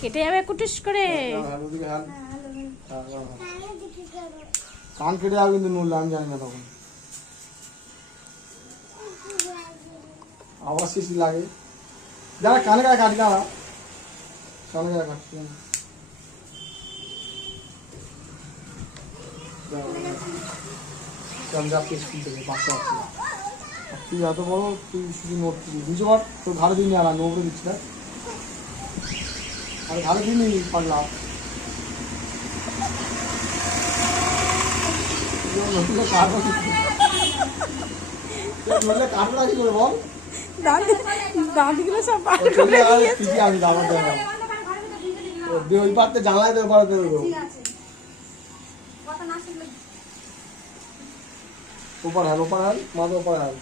কেটে যাবে কুটুস করে। কান কেটে যাবে কিন্তু নড়লে আমি জানি না তখন আবার শিশি লাগে যারা কানে গায়ে কাটি না কানে গায়ে কাটছি তুই এত বড় তুই শুধু নড়ছিস বুঝতে পার তোর ঘাড়ে দিনই আর আমি ওপরে দিচ্ছি না আর ঘাড়ে দিনই পারলাম কাটবো কি করে বল দাঁতগুলো সব আমি দাবার দেবো ওই পারতে জানলায় দেবো পারতে দেবো ওপার হাল মাথা ওপার হাল